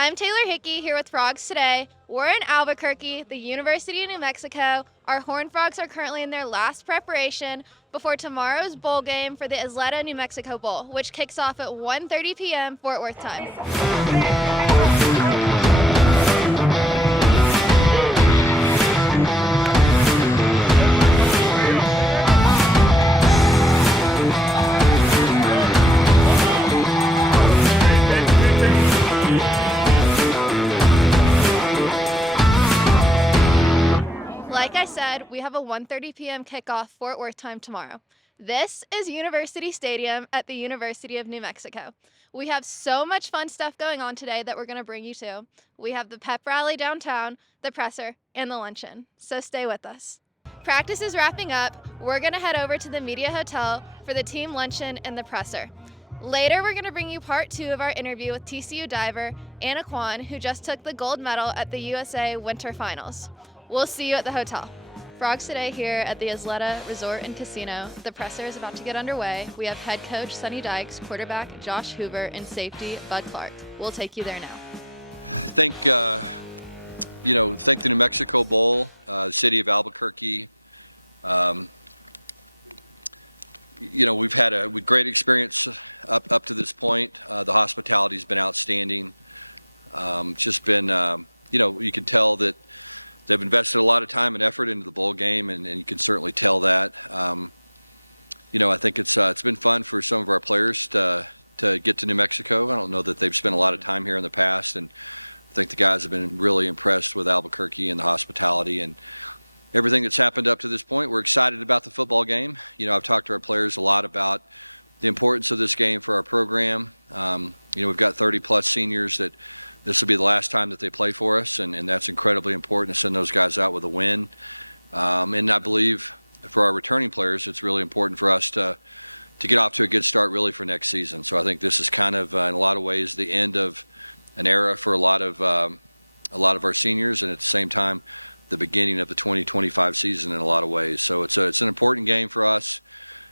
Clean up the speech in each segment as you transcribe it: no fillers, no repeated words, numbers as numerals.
I'm Taylor Hickey here with Frogs Today. We're in Albuquerque, the University of New Mexico. Our Horned Frogs are currently in their last preparation before tomorrow's bowl game for the Isleta New Mexico Bowl, which kicks off at 1:30 p.m. Fort Worth time. Like I said, we have a 1:30 p.m. kickoff Fort Worth time tomorrow. This is University Stadium at the University of New Mexico. We have so much fun stuff going on today that we're going to bring you to. We have the pep rally downtown, the presser, and the luncheon. So stay with us. Practice is wrapping up. We're going to head over to the Media Hotel for the team luncheon and the presser. Later, we're going to bring you part 2 of our interview with TCU diver Anna Kwan, who just took the gold medal at the USA Winter Finals. We'll see you at the hotel. Frogs Today here at the Isleta Resort and Casino. The presser is about to get underway. We have head coach Sonny Dykes, quarterback Josh Hoover, and safety Bud Clark. We'll take you there now. Thank the New Mexico Bowl, the city of Albuquerque. We've had a great experience up to this point. The hospitality's been outstanding. Just been, you can tell that they've invested a lot of time and effort into the bowl game, and you can certainly tell that. I think it's been fun for some of our players to get to New Mexico. I don't know that they've spent a lot of time here in the past, and I think the guys have been really impressed with Albuquerque and the hospitality and everything that's happened up to this point. We're excited about the football game. I've talked to our players a lot about the importance of this game for our program. We've got 30-plus seniors that this will be the last time that they play for us, and that's incredibly important to send those guys out with a win. And I believe for our returning players, it's really important for us to get off to a good start really for next season. So I think this is kind of, in a lot of ways, the end of an era for a lot of our seniors, and at the same time, the beginning of the 2025 season in a lot of ways. So it's an important game for us.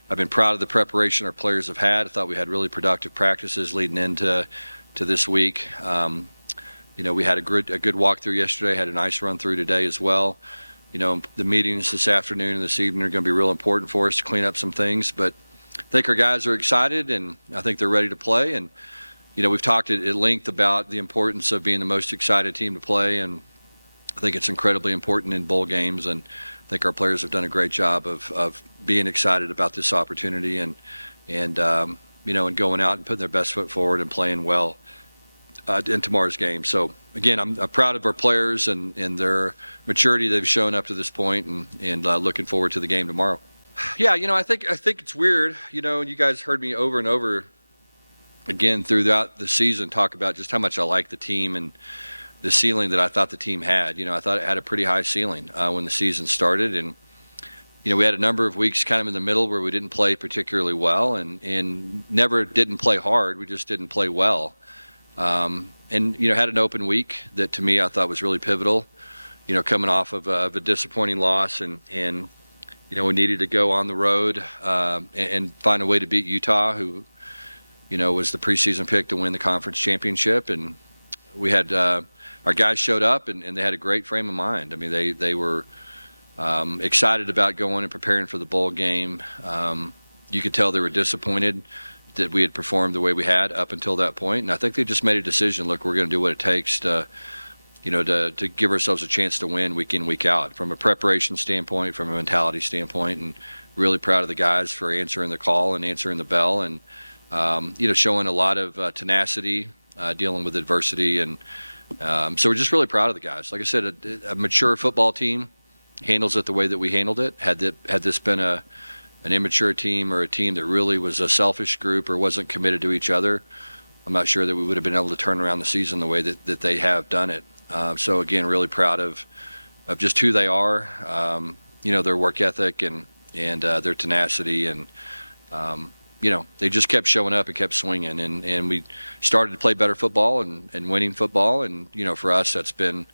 I've been proud of the preparation our players have had. I thought we had really productive practices leading into this week. We had a good walkthrough yesterday, had a nice run through today as well. The meetings this afternoon and this evening are going to be real important for us to clean up some things. But I think our guys are excited, and I think they're ready to play. And, we've talked at length about the importance of being the most excited team to play, and I think it's incredibly important in bowl games. And I think our players have done a great job of being excited about this opportunity and going out and putting their best foot forward and playing well in tomorrow's game. So again, I'm proud of our players and their maturity they've shown up to this point, and looking forward to the game tomorrow. Yeah, I think it's weird. You guys heard me over and over again throughout the season talk about just how much I like the team and the ceiling that I thought the team had. I thought it had a pretty high ceiling when the season started, and we had a number of weeks kind of in the middle where we didn't play particularly well, and never didn't play hard. We just didn't play well. Had an open week that to me I thought was really pivotal, coming off of a disappointing loss, and we needed to go on the road and find a way to beat Utah, who was the preseason pick to win the conference championship. And we had our guys showed up, and they had a great frame of mind. I mean, they were excited about going and preparing for the bowl game. You could tell they were disappointed that we had performed the way we had up until that point. And I think they just made a decision, look, we're going to do what it takes to give ourselves a chance to win week in, week out, from a preparation standpoint, from a mentality standpoint. And really proud of the guys for answering the call and answering the bell, and showing a lot of tenacity, dealing with adversity. And so we're just really proud of the guys. Like I said, a mature football team handles it the way that we handled it. Had this been an immature team, or a team that really was a selfish group or wasn't committed to each other, I'm not sure that we would have been able to turn around the season the way that they have done it. So again, really proud of just who they are, their work ethic and their tenacity, and they just kept showing up and kept swinging, and we started to play better football and winning football. And for us, that's been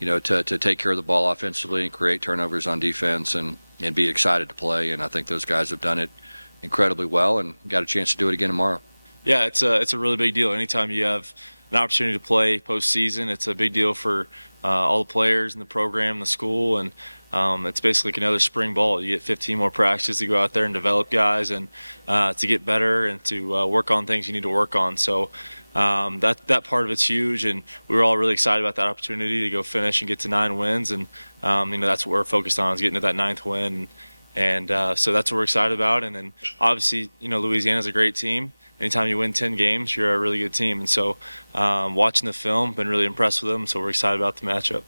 to take care of the ball offensively and create turnovers on defense and be excited to play. And I think those guys have done it incredibly well and got a chance to do it again tomorrow. Yeah, it's a really big deal. Anytime you have an opportunity to play postseason. It's a big deal for all the players in the program, the school, and it's basically like another spring ball. You get 15 more practices to go out there and develop guys and to get better and to work on things you need to work on. So that part of it's huge, and we were all really excited about that opportunity to go finish and get to 9 wins, and that's what we're focused on, is getting to that 9th win, and so that's what we're excited about. And then obviously, Louisiana's a great team. Anytime you win 10 games, you're a really good team, and so watching the film, been really impressed with them, so we're excited about the matchup.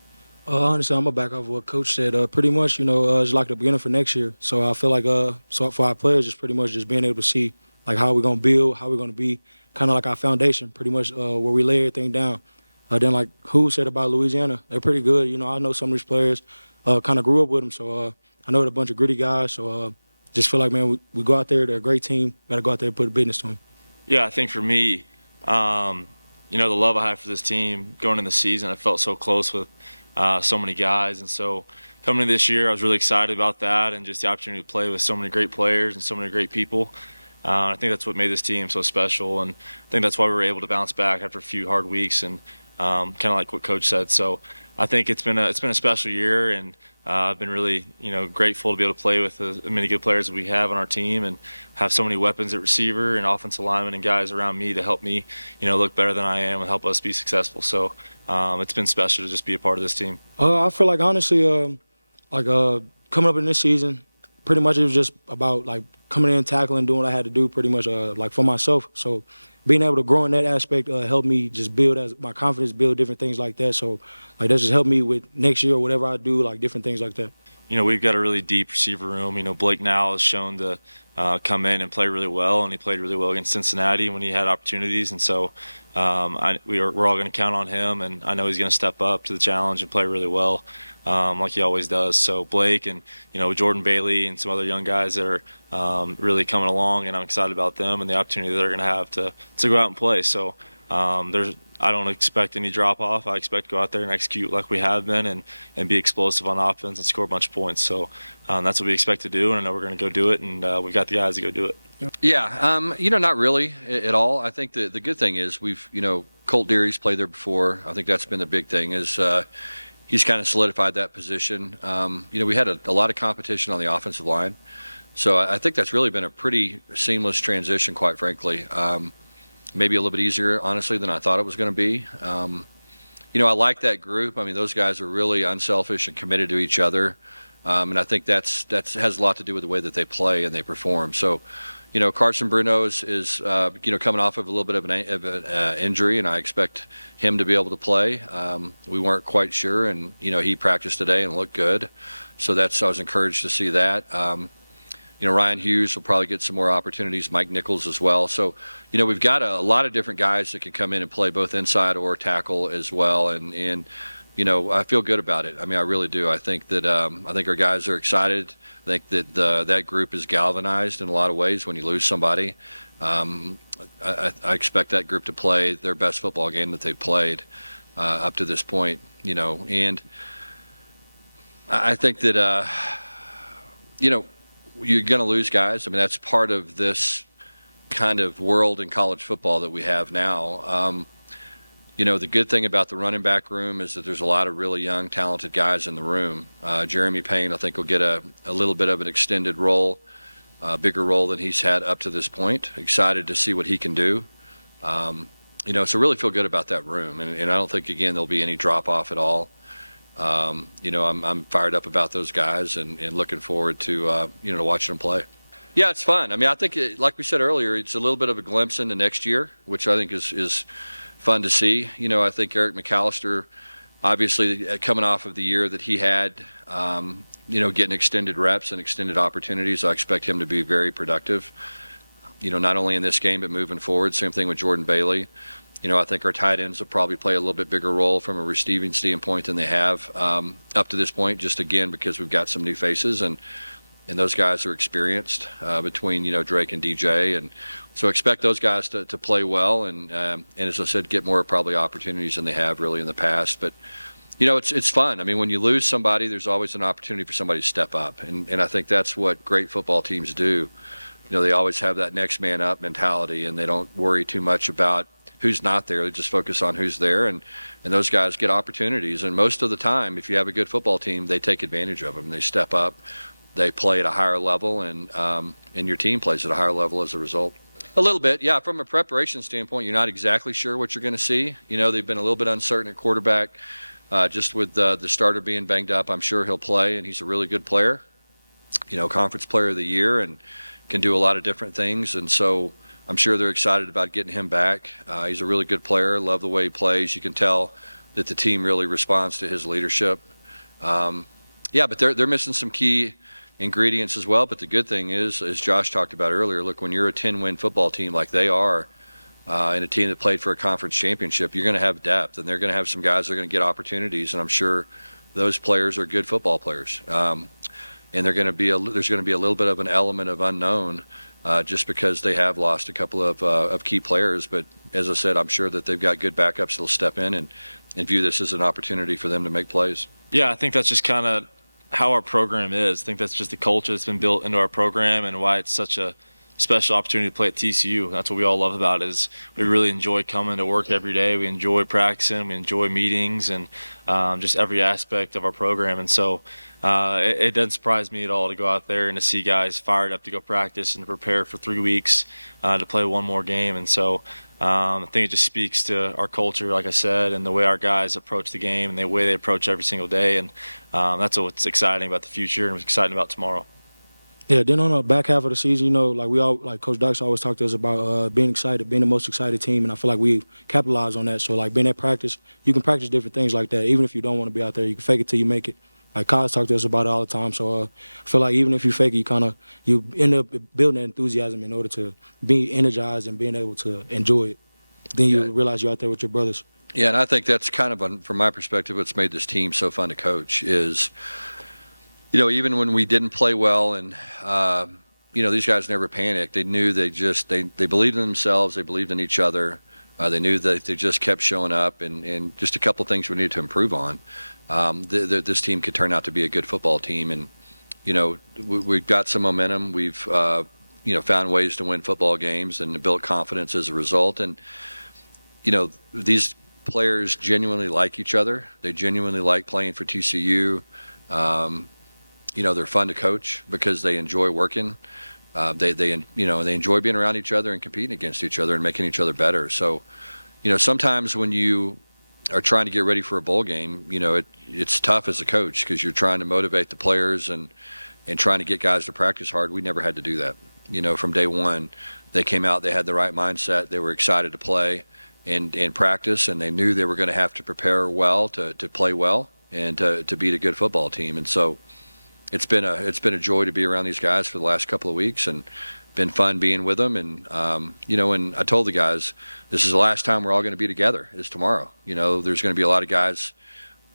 Honestly, I'm gonna back off what Coach said. Pretty much, it's like the beginning for next year. So I feel like, so for our players, it's pretty much just being able to see like how we're gonna build, how we're gonna be, kind of like our foundation, pretty much where we lay everything down. Then, like who said about Louisiana, they're pretty good. I know some of these players, kind of grew up with them, so I know they're a bunch of gritty guys. So just feel like, man, we go out there, they're a great team. Got to go out there and put a business to them. Yeah, I think for me, the love I have for this team going into the season, I felt so close with so many guys, and so coming into this year, I was really excited about that and just the opportunity to play with so many great players and so many great people. I think that's what made this team so special, and I think that's why we were able to bounce back after a few hard weeks, and kind of like what Coach said. So I think it's been a special year, and I've been really grateful to be able to play with as many good players as we have on our team, and have so many weapons at receiver and offensive linemen and guys around me to help me look better than I am and help us be successful. So it's been special to just be a part of this team. I feel like honestly, coming up in this season, pretty much it was just about like coming in, tackling, doing what I had to do, pretty much like for myself. So being able to grow in that aspect helped me just build as my confidence, build different things like that. So like that just helped me with next year or whatever I do, like different things like that. We've got a really deep receiver room. Blake now has shown to come in and play really well, and he played really well against Cincinnati when he had opportunities. And so we're all going to count on him, and I know he's going to step up to the challenge and play really well, like he always does. So Blake and Jordan Bailey and some other young guys that are really coming along, and I'm excited about them and the opportunity they're going to have to go out and play. So I don't expect any drop-off. I expect to go out there and execute like we have been and be explosive on offense and score a bunch of points. So that's what we expect to do, and I know we're going to go do it, and we've got the guys to go do it. Yeah, not really at all. I think the good thing is we've, Colt Deary's played there before. I think that's been the big thing is he's kind of solidified that position. We had a lot of competition on the offensive line. So I think that's really been a pretty seamless transition, quite frankly. Maybe a little bit easier, honestly, than I thought it was going to be. I like that group. I mean, those guys are really unselfish and committed to each other. And I think that has a lot to do with the way that they play and they perform. So, Carson Bruno is coming off of a little bit of an injury, and I expect him to be able to play. We weren't quite sure, and, he practiced today and looked good. So I was encouraged to see that. Ryan Hughes will probably get some more opportunities, Mike Nichols as well. So, we've got a lot of different guys that can come in and play both inside or tackle as well. And I feel good about it. I mean, I really do. I think that our guys are excited. I think that that group is galvanized in a lot of ways when you lose somebody. I expect that group to play their best football game that they've played up to this point, and I think that, you're going to lose guys. I mean, that's part of this kind of world in college football that we have now. The good thing about the running back room is that there's a lot of really young, talented guys in the room. Jeremy Payne, I think, will get a little bit of an extended role, a bigger role than he's had up to this point. Excited to see what he can do. So really feel good about that room. And I don't think, again, there'll be any drop-off at all. I'm fired up about those guys and looking forward to to watching them play. Yeah, it's fun. I mean, I think, like we said earlier, it's a little bit of a glimpse into next year, which I think is fun to see. I think Eric McAllister, obviously coming off of the year that he had, getting extended reps and extended opportunities, I expect him to be very productive. Not only in this game but moving forward. Same thing with Jordan Bailey. I think our tight ends will probably play a little bit bigger role from a receiving standpoint than they have up to this point, just again because we've got some new faces and those guys are experienced between Drake and DJ, and so expect those guys to play well and as I said, get more probably opportunities than they have really in the past. But it's fun. I mean, when you lose somebody, there's always an opportunity for somebody to step up, and I think that's what great football teams do. They always have that next man up mentality, and they don't worry too much about who's not there. They just focus on who's there, and those guys get opportunities. And most of the time, if you have a good football team, they take advantage of them. They step up, they play at a higher level, and your team plays at a higher level as a result. A little bit, yeah. From a preparation standpoint, you're not exactly sure what you're going to see. They've been a little bit uncertain at quarterback, just with the starter being banged up. I'm sure he'll play, and he's a really good player. Conference player of the year, and can do a lot of different things. And so I'm sure they're excited about getting him back. He's a really good player. Love the way he plays. You can tell that the team really responds to his leadership. But they're missing some key ingredients as well. But the good thing is, as Josh talked about earlier, look, when you're a 10-win football team like they are, and a team that played for a conference championship, you're going to have depth, and they're going to have some guys that are going to get opportunities, and I'm sure those players are good football players. And there's going to be a little bit of an element of unknown, just because they have lost a couple of key players. But as I said, I'm sure that they've got good backups that'll step in and view this as an opportunity for them to make plays. Yeah, I think that's just kind of how our program is. I think that's just the culture that's been built into our program and why it's such a special opportunity to play at TCU. That's what we all love about it, is we really enjoy coming to work every day. We enjoy practicing. We enjoy meetings and just every aspect of our program. And so it doesn't surprise me at all to go out there and to see guys fired up to go practice and to prepare for 3 weeks to play one more game. And so I think it just speaks to our culture, like I said, and the way our guys approach the game and the way they approach every single day. And that's what's exciting about the future and what's exciting about tomorrow. Yeah, then on the back half of the season, like Coach Dykes always talked to us about being excited, being the most excited team, and I feel like we capitalized on that. So, like, being at practice, you can practice different things like that. Even if you don't want to be out there, you can fake it till you make it. Like, Kyle talked to us about it all the time. So, I feel like even if you fake it, you end up building that enthusiasm in order to be energized and being able to enjoy it. Then you realize you're out there with your brothers. Yeah, and I think that's kind of, from my perspective, what's made this team so fun to coach is, even when we didn't play well and, these guys never panicked. They knew they believed in themselves. They believed in each other. They knew that they just kept showing up, and just a couple things we needed to improve on. This team could turn out to be a good football team. And, we've got some momentum. We've, found ways to win football games and built confidence as a result. And, these players genuinely like each other. They genuinely like playing for TCU. They're fun to coach because they enjoy working. They enjoy being around each other and competing against each other and making each other better. So, sometimes when you are trying to get ready for a bowl game, it's tough as a coach because you're trying to motivate the players and trying to get guys to practice hard. We never had to do that. From day one, they came out, they had the right mindset, they were excited to play and practice, and they knew they were going to have to prepare well to play well and to beat a good football team. And so it's been a joy to be around these guys for the last couple of weeks, and been fun being with them. And and I told the guys, this is the last time we're all going to be together. It's tomorrow. There's going to be a lot of guys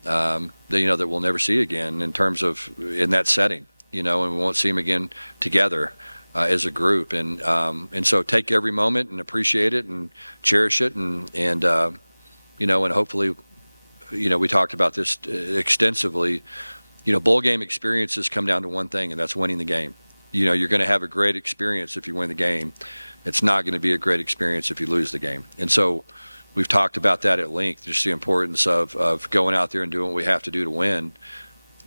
that we'll never see again in terms of in that setting. And we won't see them again together as a group. And so take every moment and appreciate it and cherish it, and hopefully, we talked about this extensively. Bowl game experiences come down to one thing, and that's winning the game. You're going to have a great experience if you win the game. It's not going to be a great experience if you lose the game. And so we've talked about that at length, just the importance of going out there and doing what we have to do to win,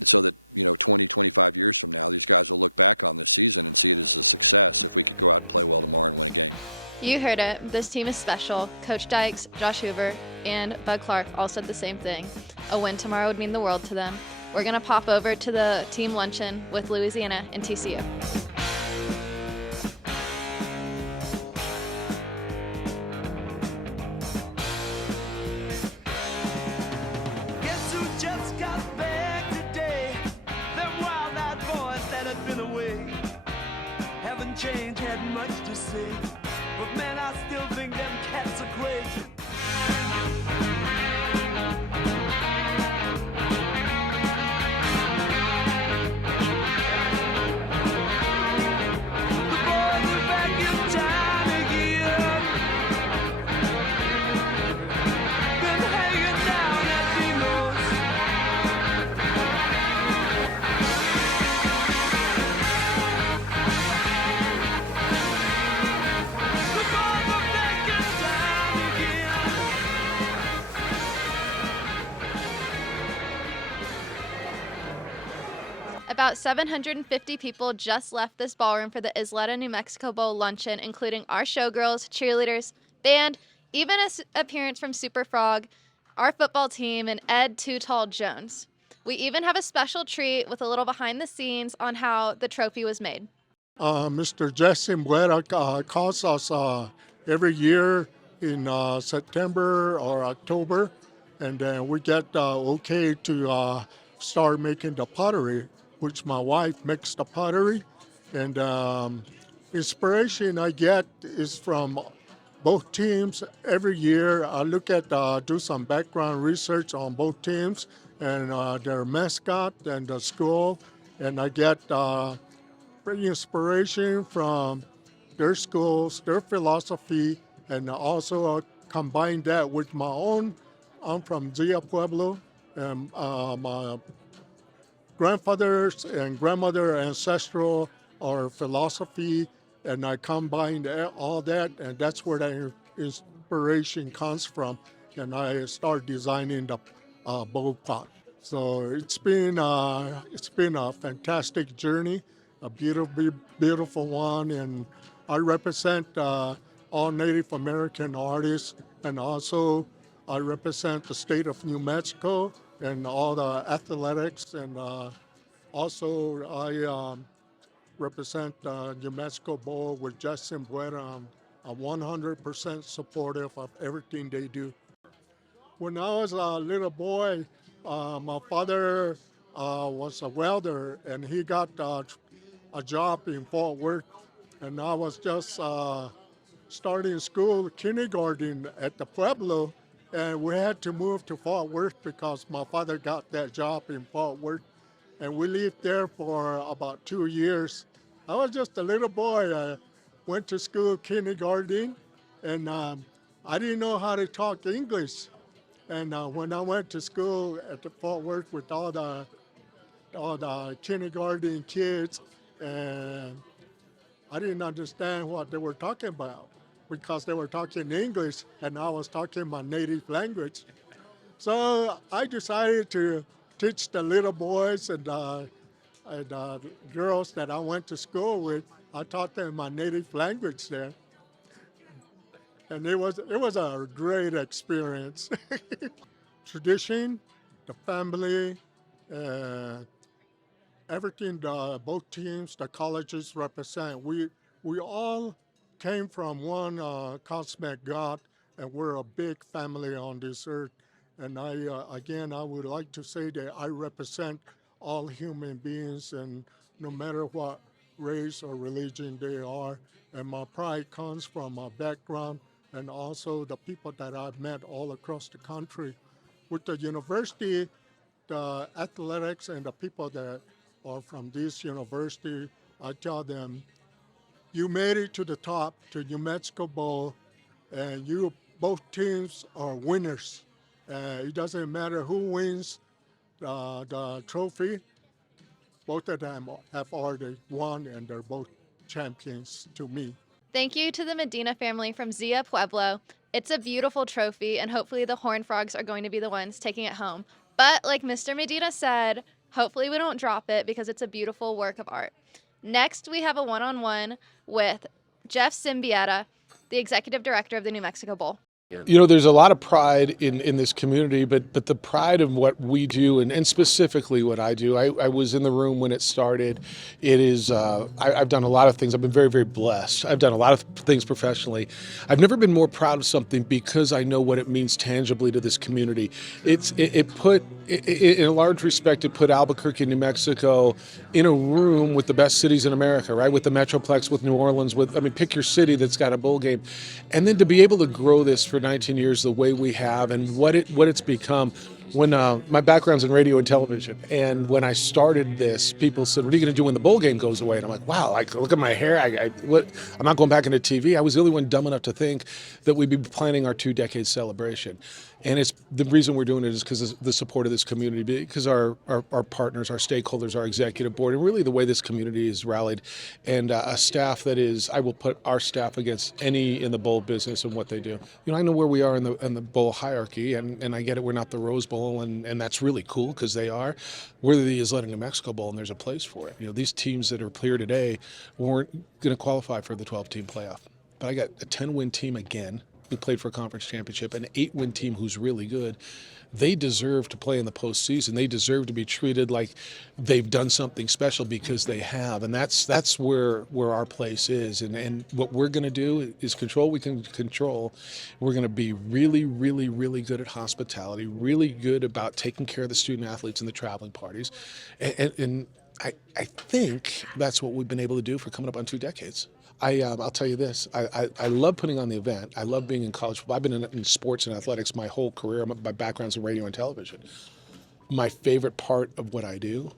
so that 20, 25 years from now, these guys will look back on this season and see it as a success if we could go out and play well tomorrow and win a game. You heard it. This team is special. Coach Dykes, Josh Hoover, and Bud Clark all said the same thing. A win tomorrow would mean the world to them. We're going to pop over to the team luncheon with Louisiana and TCU. Guess who just got back today? Them wild-eyed boys that had been away haven't changed, had much to say, but man, I still think them cats are crazy. About 750 people just left this ballroom for the Isleta New Mexico Bowl luncheon, including our showgirls, cheerleaders, band, even an appearance from Super Frog, our football team, and Ed Too Tall Jones. We even have a special treat with a little behind the scenes on how the trophy was made. Mr. Jesse Muera calls us every year in September or October, and then we get okay to start making the pottery, which my wife makes the pottery. And inspiration I get is from both teams. Every year I look at, do some background research on both teams and their mascot and the school, and I get bring inspiration from their schools, their philosophy, and also combine that with my own. I'm from Zia Pueblo, and my grandfathers and grandmother ancestral or philosophy, and I combined all that, and that's where that inspiration comes from. And I start designing the bowl pot. So it's been a fantastic journey, a beautiful one, and I represent all Native American artists, and also I represent the state of New Mexico and all the athletics, and also I represent New Mexico Bowl with Justin Buera. I'm 100% supportive of everything they do. When I was a little boy, my father was a welder, and he got a job in Fort Worth, and I was just starting school, kindergarten at the Pueblo, and we had to move to Fort Worth because my father got that job in Fort Worth, and we lived there for about 2 years. I was just a little boy. I went to school, kindergarten, and I didn't know how to talk English. And when I went to school at the Fort Worth with all the kindergarten kids, and I didn't understand what they were talking about because they were talking English and I was talking my native language. So I decided to teach the little boys and girls that I went to school with. I taught them my native language there, and it was a great experience. Tradition, the family, everything both teams, the colleges represent. We all came from one cosmic God, and we're a big family on this earth. And I would like to say that I represent all human beings, and no matter what race or religion they are. And my pride comes from my background and also the people that I've met all across the country. With the university, the athletics and the people that are from this university, I tell them, you made it to the top, to New Mexico Bowl, and you both teams are winners. It doesn't matter who wins the trophy. Both of them have already won, and they're both champions to me. Thank you to the Medina family from Zia Pueblo. It's a beautiful trophy, and hopefully the Horned Frogs are going to be the ones taking it home. But like Mr. Medina said, hopefully we don't drop it because it's a beautiful work of art. Next, we have a one-on-one with Jeff Symbieta, the executive director of the New Mexico Bowl. You know, there's a lot of pride in this community, but the pride of what we do, and specifically what I do, I was in the room when it started. It is, I've done a lot of things. I've been very, very blessed. I've done a lot of things professionally. I've never been more proud of something because I know what it means tangibly to this community. In a large respect, it put Albuquerque, New Mexico in a room with the best cities in America, right? With the Metroplex, with New Orleans, pick your city that's got a bowl game. And then to be able to grow this for 19 years the way we have and what it's become. When my background's in radio and television, and when I started this, people said, "What are you going to do when the bowl game goes away?" And I'm like, "Wow! Like, look at my hair. I'm not going back into TV." I was the only one dumb enough to think that we'd be planning our 2-decade celebration, and it's the reason we're doing it is because of the support of this community, because our partners, our stakeholders, our executive board, and really the way this community is rallied, and a staff that is, I will put our staff against any in the bowl business and what they do. You know, I know where we are in the bowl hierarchy, and I get it. We're not the Rose Bowl. Bowl, and that's really cool because they are. We're the Isleta New Mexico Bowl, and there's a place for it. These teams that are clear today weren't going to qualify for the 12-team playoff. But I got a 10-win team again who played for a conference championship, an 8-win team who's really good. They deserve to play in the postseason. They deserve to be treated like they've done something special because they have, and that's where our place is. And what we're going to do is control what we can control. We're going to be really, really, really good at hospitality, really good about taking care of the student athletes and the traveling parties, and I think that's what we've been able to do for coming up on 2 decades. I'll tell you this. I love putting on the event. I love being in college football. I've been in sports and athletics my whole career. My background's in radio and television. My favorite part of what I do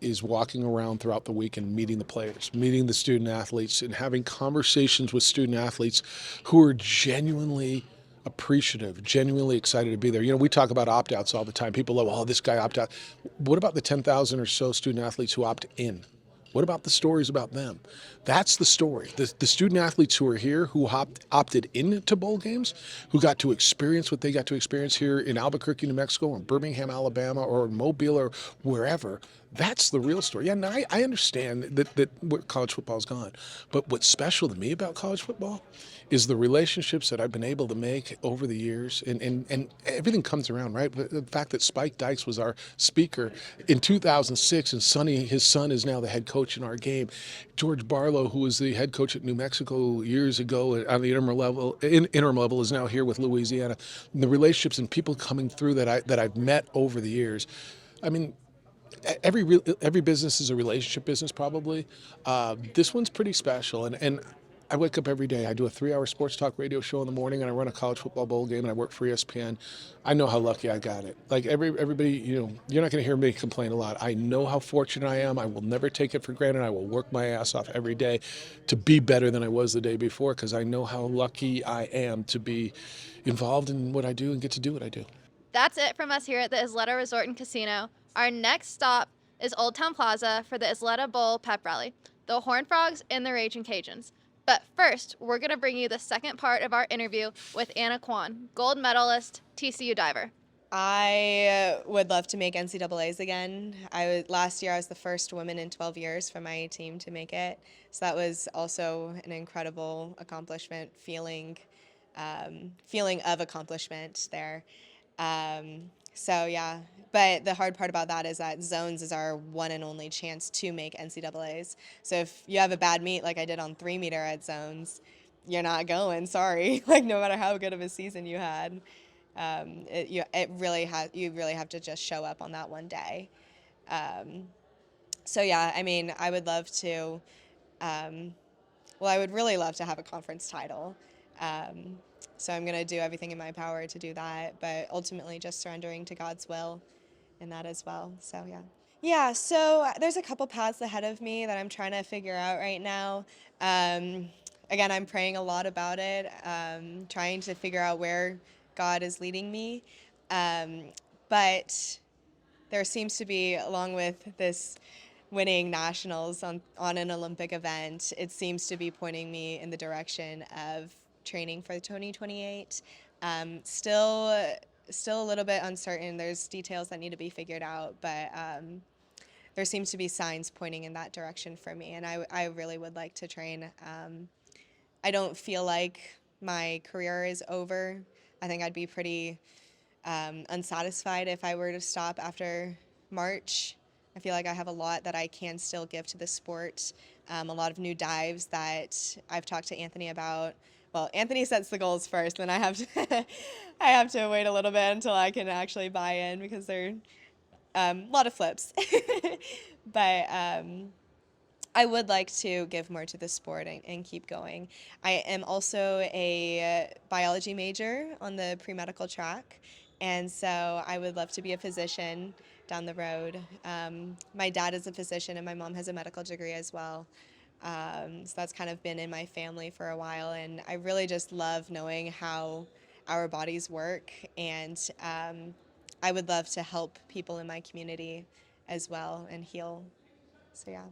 is walking around throughout the week and meeting the players, meeting the student athletes, and having conversations with student athletes who are genuinely appreciative, genuinely excited to be there. We talk about opt-outs all the time. People go, oh, this guy opted out. What about the 10,000 or so student athletes who opt in? What about the stories about them? That's the story. The student athletes who are here, who opted into bowl games, who got to experience what they got to experience here in Albuquerque, New Mexico, or Birmingham, Alabama, or Mobile, or wherever. That's the real story. Yeah, and I understand that where college football's gone. But what's special to me about college football is the relationships that I've been able to make over the years, and everything comes around, right? The fact that Spike Dykes was our speaker in 2006, and Sonny, his son, is now the head coach in our game. George Barlow, who was the head coach at New Mexico years ago on the interim level, is now here with Louisiana. And the relationships and people coming through that I've met over the years. I mean, every business is a relationship business, probably. This one's pretty special, and I wake up every day. I do a 3-hour sports talk radio show in the morning, and I run a college football bowl game, and I work for ESPN. I know how lucky I got it. Like everybody, you're not going to hear me complain a lot. I know how fortunate I am. I will never take it for granted. I will work my ass off every day to be better than I was the day before, because I know how lucky I am to be involved in what I do and get to do what I do. That's it from us here at the Isleta Resort and Casino. Our next stop is Old Town Plaza for the Isleta Bowl Pep Rally, the Horned Frogs and the Raging Cajuns. But first, we're going to bring you the second part of our interview with Anna Kwan, gold medalist, TCU diver. I would love to make NCAAs again. Last year I was the first woman in 12 years for my team to make it. So that was also an incredible accomplishment, feeling of accomplishment there. So yeah, but the hard part about that is that zones is our one and only chance to make NCAAs. So if you have a bad meet like I did on 3-meter at zones, you're not going, sorry. Like no matter how good of a season you had, you really have to just show up on that one day. So yeah, I mean, I would love to, I would really love to have a conference title. So I'm going to do everything in my power to do that, but ultimately just surrendering to God's will in that as well. So yeah. Yeah, so there's a couple paths ahead of me that I'm trying to figure out right now. Again, I'm praying a lot about it, trying to figure out where God is leading me. But there seems to be, along with this winning nationals on an Olympic event, it seems to be pointing me in the direction of training for 2028. Still a little bit uncertain. There's details that need to be figured out, but there seems to be signs pointing in that direction for me, and I really would like to train. I don't feel like my career is over. I think I'd be pretty unsatisfied if I were to stop after March. I feel like I have a lot that I can still give to the sport, a lot of new dives that I've talked to Anthony about. Well, Anthony sets the goals first, then I have to I have to wait a little bit until I can actually buy in because they're a lot of flips. But I would like to give more to the sport and keep going. I am also a biology major on the pre-medical track, and so I would love to be a physician down the road. My dad is a physician and my mom has a medical degree as well. So that's kind of been in my family for a while, and I really just love knowing how our bodies work, and I would love to help people in my community as well and heal. So yeah.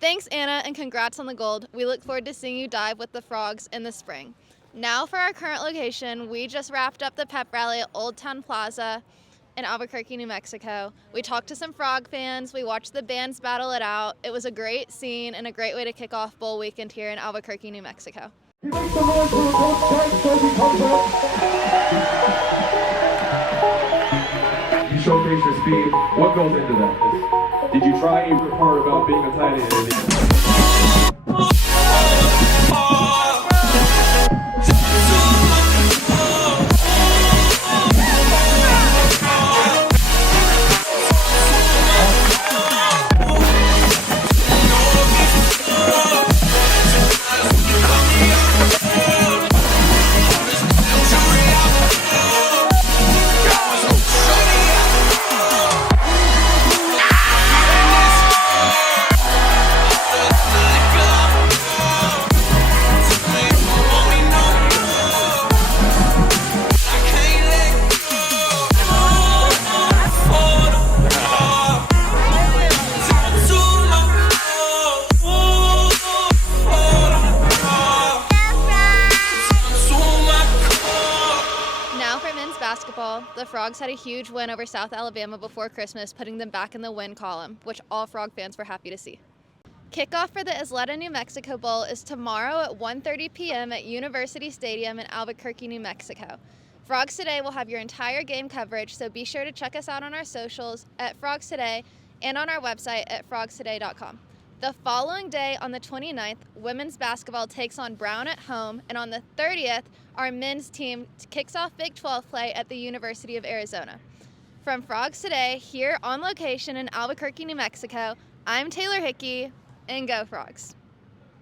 Thanks, Anna, and congrats on the gold. We look forward to seeing you dive with the frogs in the spring. Now for our current location, we just wrapped up the pep rally at Old Town Plaza, in Albuquerque, New Mexico. We talked to some Frog fans. We watched the bands battle it out. It was a great scene and a great way to kick off bowl weekend here in Albuquerque, New Mexico. You showcase your speed. What goes into that? Did you try your part about being a tight end? The Frogs had a huge win over South Alabama before Christmas, putting them back in the win column, which all Frog fans were happy to see. Kickoff for the Isleta New Mexico Bowl is tomorrow at 1:30 p.m. at University Stadium in Albuquerque, New Mexico. Frogs Today will have your entire game coverage, so be sure to check us out on our socials at Frogs Today and on our website at frogstoday.com. The following day, on the 29th, women's basketball takes on Brown at home, and on the 30th, our men's team kicks off Big 12 play at the University of Arizona. From Frogs Today, here on location in Albuquerque, New Mexico, I'm Taylor Hickey, and go Frogs!